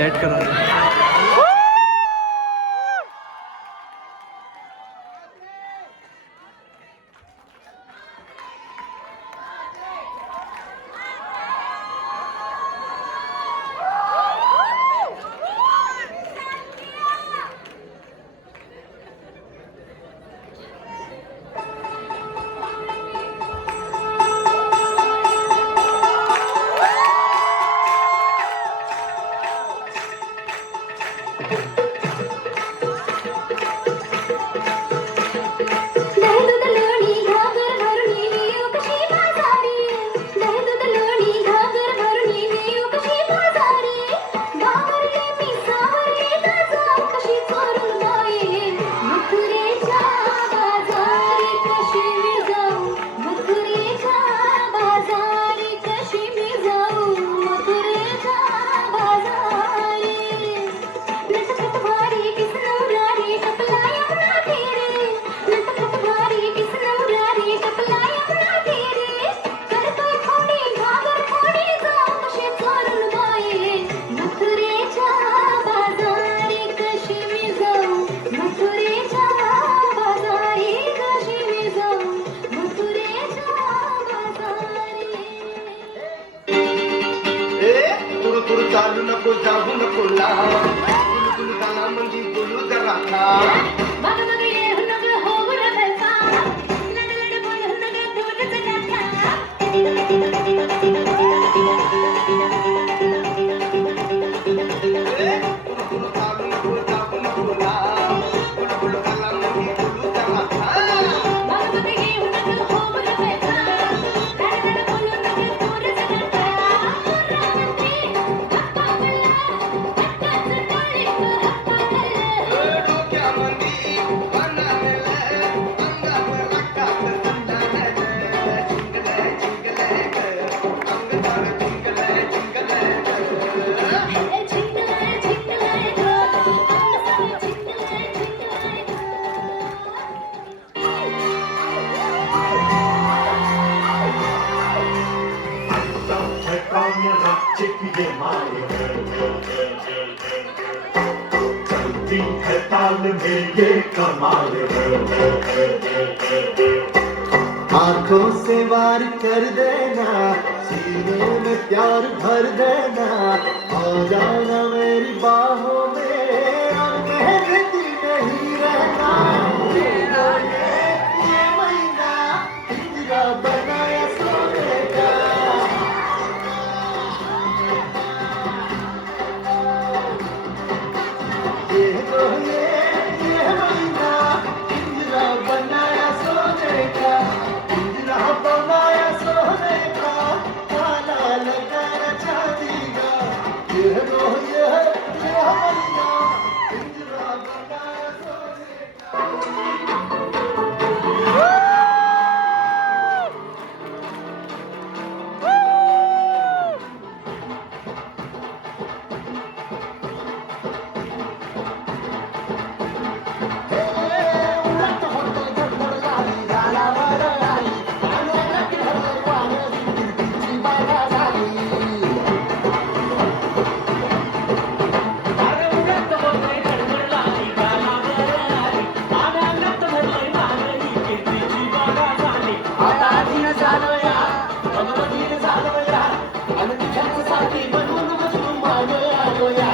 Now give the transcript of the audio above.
सेट करून चालू नको जाऊ नको गुलगुल गाला म्हणजे बोलू जरा चलती है ताल में ये कमाल आंखों से वार कर देना सीने में प्यार भर देना आ जाना मेरी बाहों में और महकती नहीं रहना ये महीना पिंजरा बनाया सोने का ये महीना पिंजरा बनाया सोने का पिंजरा बनाया सोने का ताला लगा चांदी का ये महीना पिंजरा बनाया सोने का झालं या